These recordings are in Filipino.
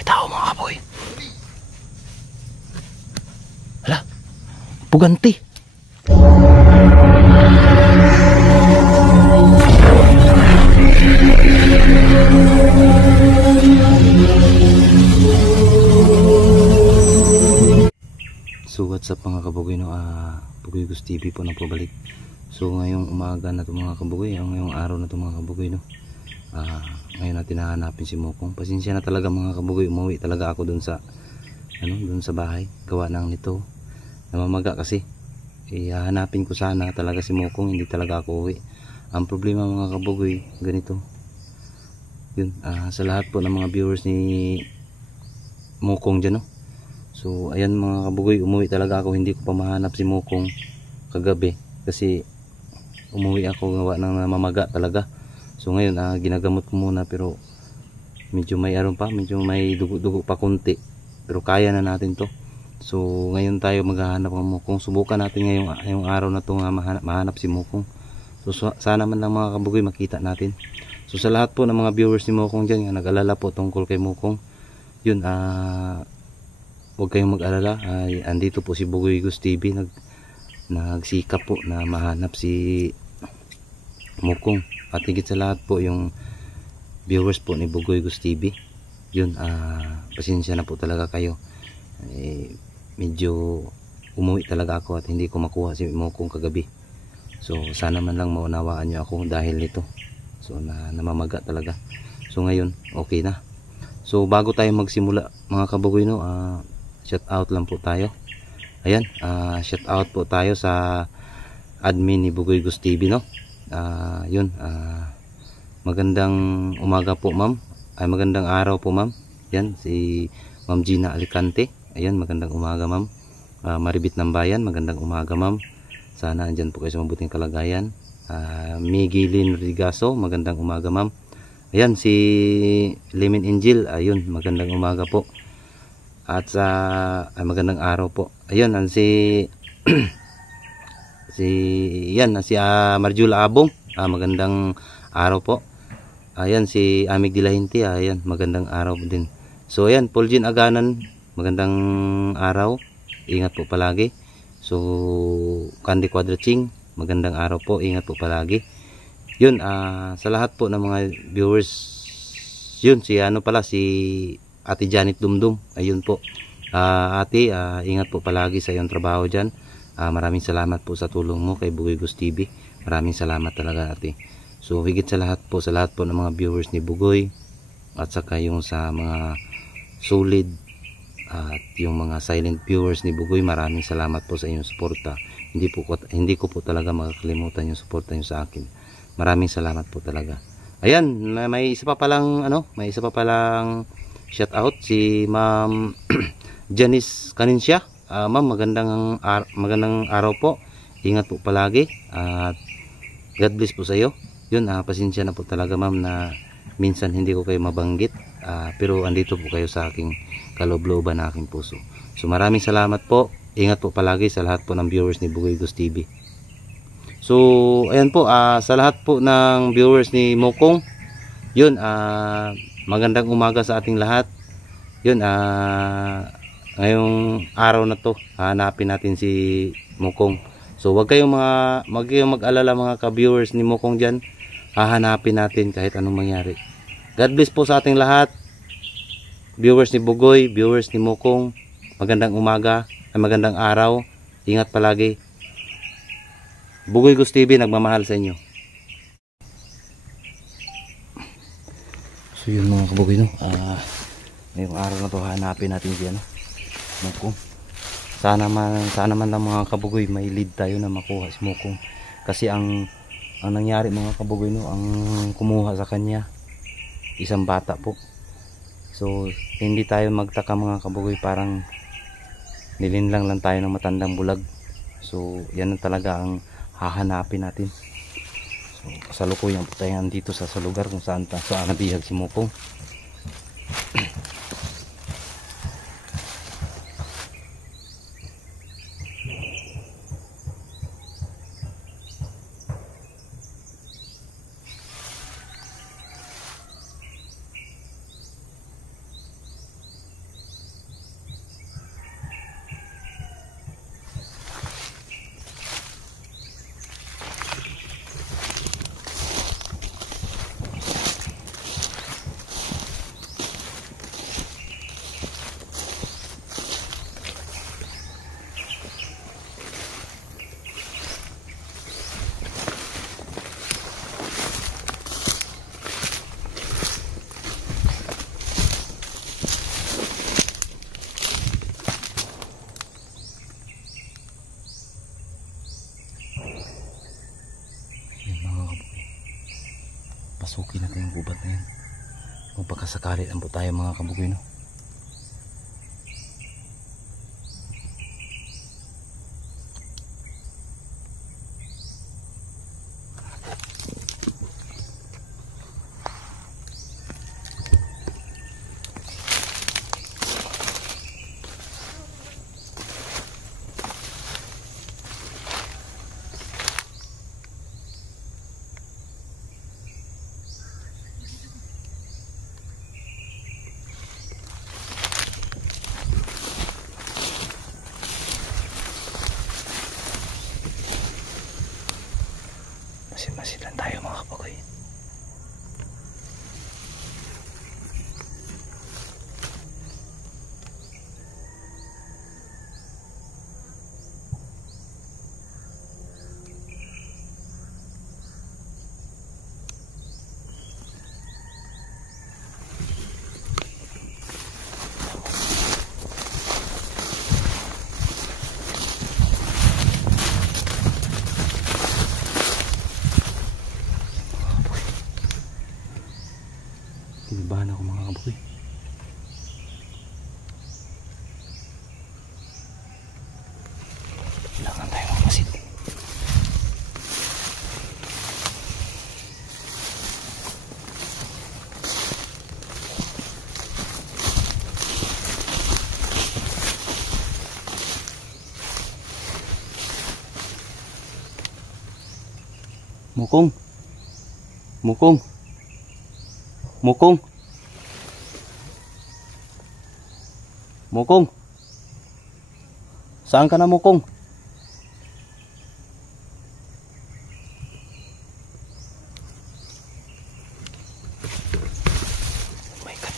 May tao mga kaboy. Hala, puganti. So what's up mga kabugoy, no? Bugoy Gus TV po na pabalik. So ngayong umaga na to mga kabugoy, ngayong araw na to mga kabugoy, no? Ngayon natin hahanapin si Mokong. Pasensya na talaga mga kabugoy, umuwi talaga ako dun sa dun sa bahay, gawa ng nito namamaga kasi. Hahanapin ko sana talaga si Mokong, hindi talaga ako uwi. Ang problema mga kabugoy, ganito yun, sa lahat po ng mga viewers ni Mokong dyan, no? So ayan mga kabugoy, umuwi talaga ako, hindi ko pa mahanap si Mokong kagabi kasi umuwi ako gawa ng namamaga talaga. So ngayon ginagamot ko muna, pero medyo may medyo may dugo-dugo pa konti, pero kaya na natin to. So ngayon tayo maghahanap ng Mokong. Subukan natin ngayong araw na to mahanap si Mokong. So sana man lang mga kabugoy makita natin. So sa lahat po ng mga viewers ni Mokong dyan nga nag-alala po tungkol kay Mokong, yun, huwag kayong mag-alala. Andito po si Bugoy Gus TV, nagsikap po na mahanap si Mokong. At higit sa lahat po yung viewers po ni Bugoy Gus TV, yun, pasensya na po talaga kayo. Medyo umuwi talaga ako at hindi ko makuha si Mokong kagabi. So sana man lang maunawaan nyo ako dahil nito. So namamaga talaga. So ngayon okay na. So bago tayo magsimula mga kabugoy, no, shout out lang po tayo. Ayan, shout out po tayo sa admin ni Bugoy Gus TV, no. Yun, magandang umaga po ma'am, magandang araw po ma'am. Yan si Ma'am Gina Alicante. Ayan, magandang umaga ma'am. Maribit ng Bayan, magandang umaga ma'am. Sana andyan po kayo sa mabuting kalagayan. Migilin Rigaso, magandang umaga ma'am. Ayan si Lemon Angel, ayun, magandang umaga po. At sa magandang araw po. Ayun, si si Marjula Abong, magandang araw po. Ayan si Amig Dilahinti, ayan, magandang araw din. So ayan, Paulgin Aganan, magandang araw. Ingat po palagi. So Candy Quadraching, magandang araw po, ingat po palagi. Yun, sa lahat po ng mga viewers, yun, si Ate Janet Dumdum, ayun po. Ate, ingat po palagi sa iyong trabaho dyan. Maraming salamat po sa tulong mo kay Bugoy Gus TV. Maraming salamat talaga ate. So higit sa lahat po ng mga viewers ni Bugoy, at saka yung sa mga solid at yung mga silent viewers ni Bugoy, maraming salamat po sa inyong suporta. Hindi ko po talaga makakalimutan yung suporta niyo sa akin. Maraming salamat po talaga. Ayan, may isa pa palang shout out si Ma'am Janice Canincia. Ma'am, magandang araw po. Ingat po palagi at God bless po sa iyo. Yun, pasensya na po talaga ma'am na minsan hindi ko kayo mabanggit, pero andito po kayo sa aking kaloob-looban na aking puso. So maraming salamat po. Ingat po palagi sa lahat po ng viewers ni Bugoy Gus TV. So ayan po, sa lahat po ng viewers ni Mokong, yun, magandang umaga sa ating lahat. Yun, ngayong araw na to hanapin natin si Mokong. So wag kayong mag-alala mga ka-viewers ni Mokong diyan. Hahanapin natin kahit anong mangyari. God bless po sa ating lahat. Viewers ni Bugoy, viewers ni Mokong, magandang umaga, magandang araw. Ingat palagi. Bugoy Gus TV nagmamahal sa inyo. So yun mga kabugoy, no. Ngayong araw na to hanapin natin si Mokong. Sana man lang mga kabugoy may lead tayo na makuha si Mokong. Kasi ang nangyari mga kabugoy, no, ang kumuha sa kanya isang bata po. So hindi tayo magtaka mga kabugoy, parang nilinlang lang tayo ng matandang bulag. So yan talaga ang hahanapin natin. So kasalukuyan po tayo dito sa lugar kung saan nabihag si Mokong. pasukin natin yung gubat na yan kung pagkasakali lang po tayo mga kabugoy, no? Masin lang tayo mga kabugoy. Kinibahan ako mga kabugoy. Kailangan tayo mamasid. Mukong. Mukong. Mukong. Mukong. Saan ka na, Mukong? Oh my God.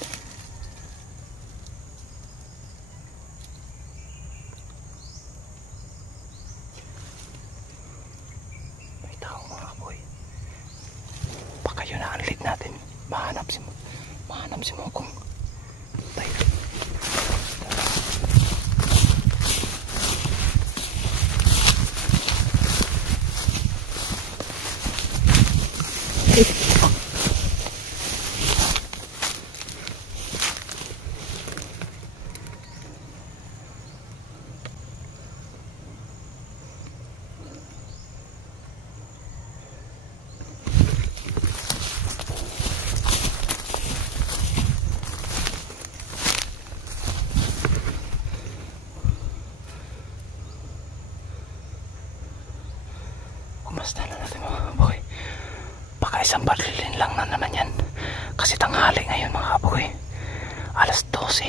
May tao mga kaboy. Baka yun na anlit natin. Mahanap si Mukong. Tayo. Kumasta na natin mga kaboy. Baka isang barilin lang na naman yan. Kasi tanghali ngayon mga kaboy. Alas 12.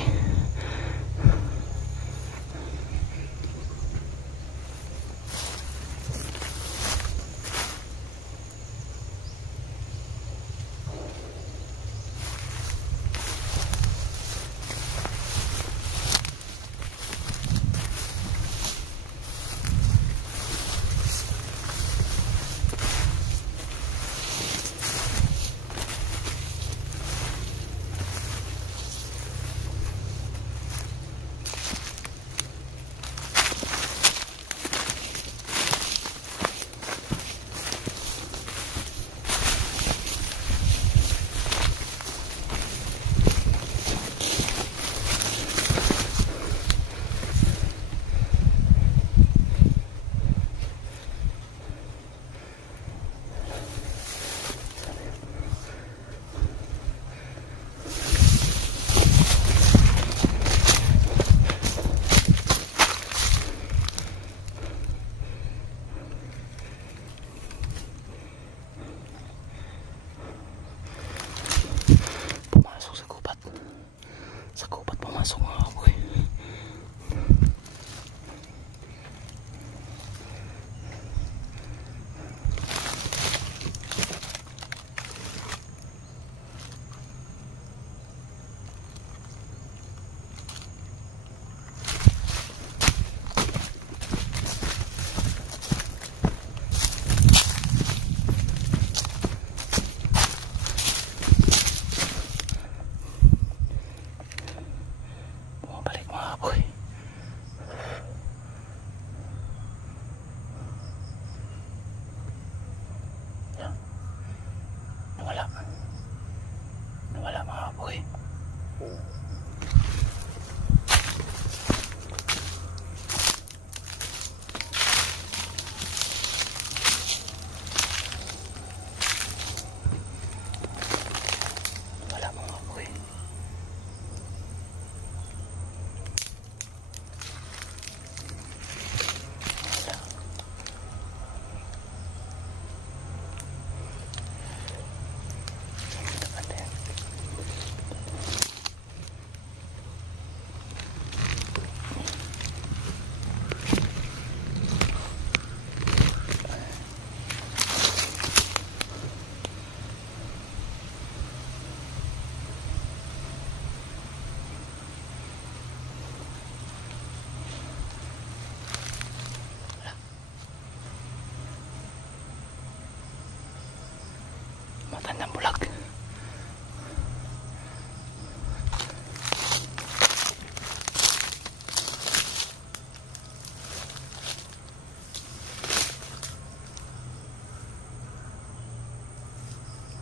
Matandang bulag.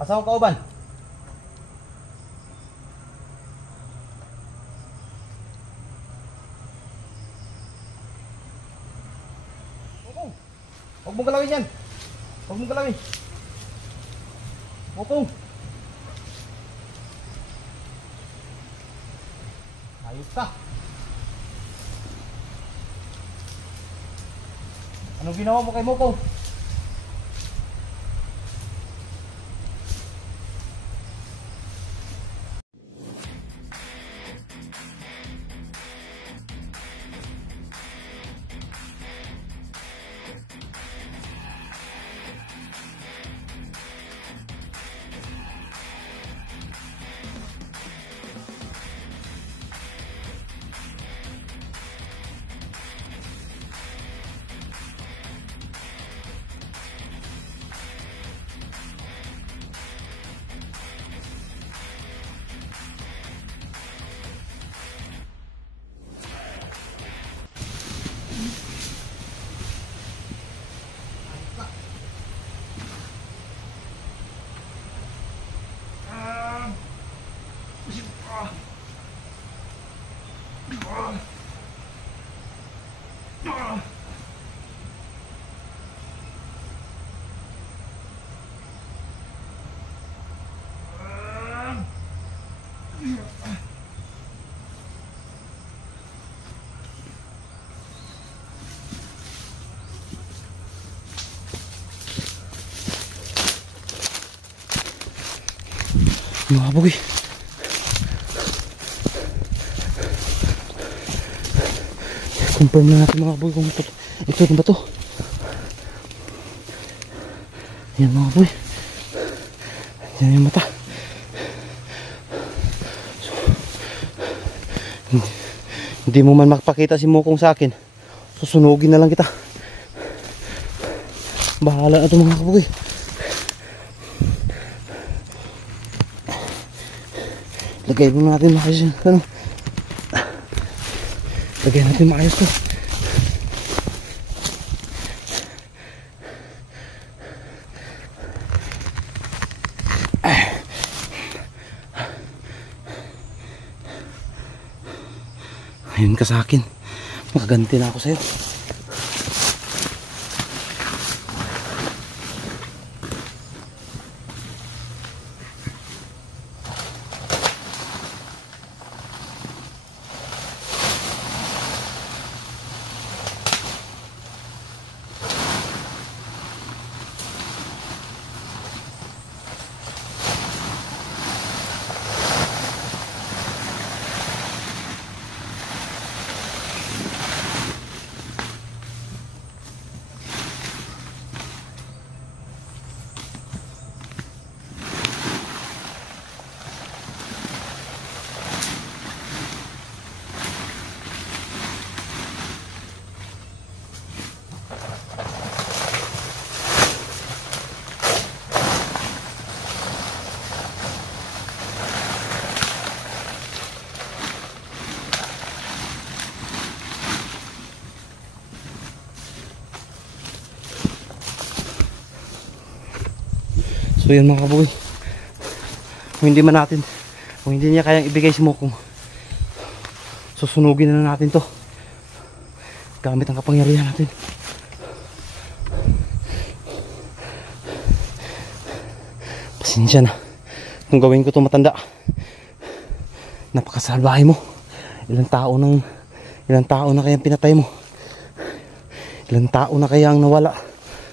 Asa ko kauban? Huwag mong galawin yan. Huwag mong galawin. Mokong. Ayos ka. Anong ginawa mo kay Mokong? Mga kabugoy, confirm na natin mga kabugoy kung ito ba to. Yan mga kabugoy, yan yung mata. So, hindi mo man makapakita si Mokong sa akin, susunugin na lang kita. Bahala na ito mga kabugoy. Lagay mo natin maayos yun. Ano? Lagay natin maayos to. Ayun ka sa akin. Makaganti na ako sa'yo. So yun mga kabugoy, kung hindi niya kayang ibigay si Mokong, susunugin na natin to gamit ang kapangyarihan natin. Pasensya na kung gawin ko to matanda. Napakasalbahe mo. Ilang tao na kayang pinatay mo, ilang tao na kayang nawala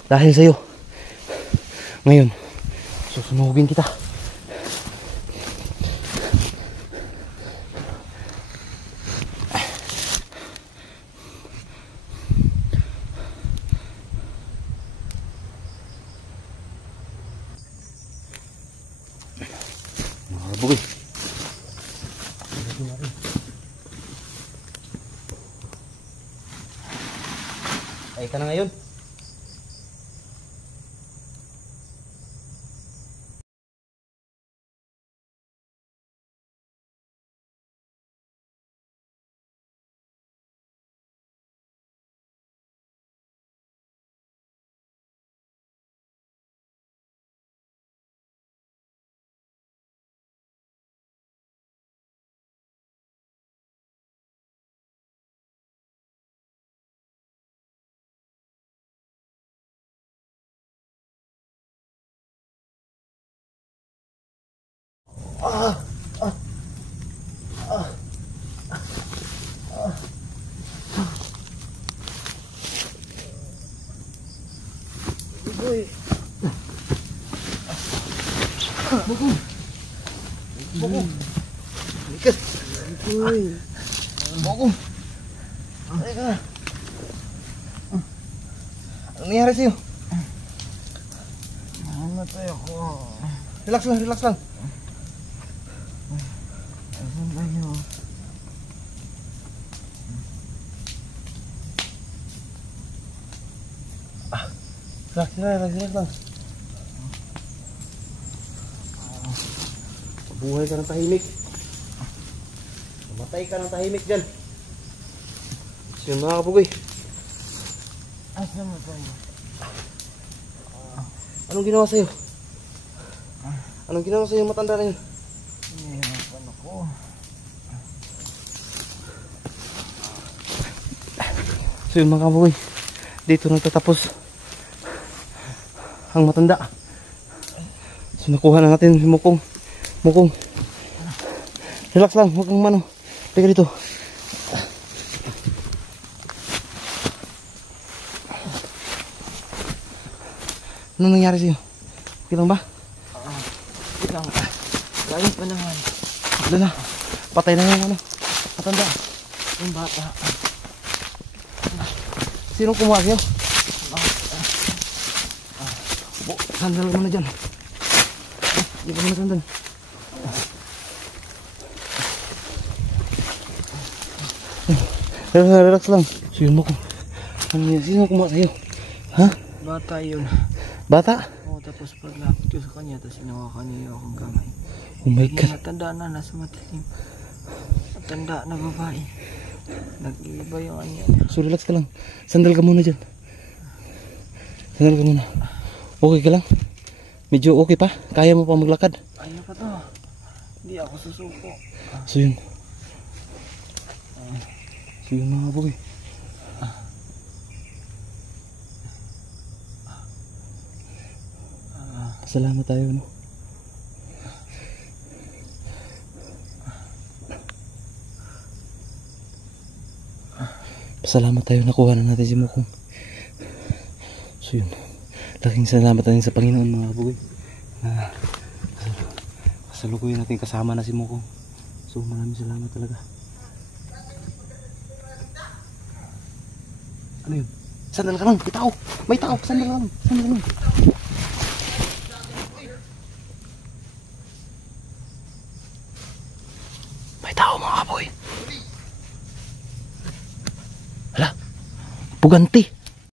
dahil sa'yo. Ngayon susunugin kita. Mga kabugoy, ay ka na ngayon. Uy. Bukong. Bukong. Likas. Uy. Bukong. Teka. Anong nangyari sa'yo? Namatay ako. Relax lang, relax lang. Asan tayo? Relax lang, relax lang. Buhay ka ng tahimik. Mamatay ka ng tahimik dyan. So yun mga kabugoy. Asan mo tayo? Anong ginawa sa'yo? Anong ginawa sa'yo matanda na yun? Nahihirapan ako. So yun mga kabugoy. Dito nagtatapos ang matanda. So nakuha na natin si Mukong. Mukong. Relax lang, huwag kang mano. Teka dito. Anong nangyari sa'yo? Okay lang ba? Ilang. Layo pa naman. Wala na. Patay na yung ano. Matanda. Yung bata. Sinong kumuha sa'yo? Sandal mo na dyan. Hindi ka muna sandal. Relax lang. Sino mo ko? Sino kumuha sa'yo? Ha? Bata yun. Bata? Oo, tapos paglapit ko sa kanya, tapos hinawakan niya yung akong kamay. Oh my God. Matanda na, nasa matilim. Matanda na babae. Nag-iiba yung anya niya. So relax ka lang. Sandal ka muna dyan. Sandal ka muna. Okay ka lang? Medyo okay pa? Kaya mo pa maglakad? Ayaw pa to. Hindi ako susuko. So yun. So yun mga boy. Salamat tayo, no? Salamat tayo, nakuha na natin si Mukong. So yun. Laking salamat natin sa Panginoon mga kabugoy. Kasalukuyan natin kasama na si Mukong. So maraming salamat talaga. Ano yun? Sandal ka lang, may tao! May tao! Sandal ka lang! Sandal ka lang! May tao mga kabugoy! Hala! Puganti!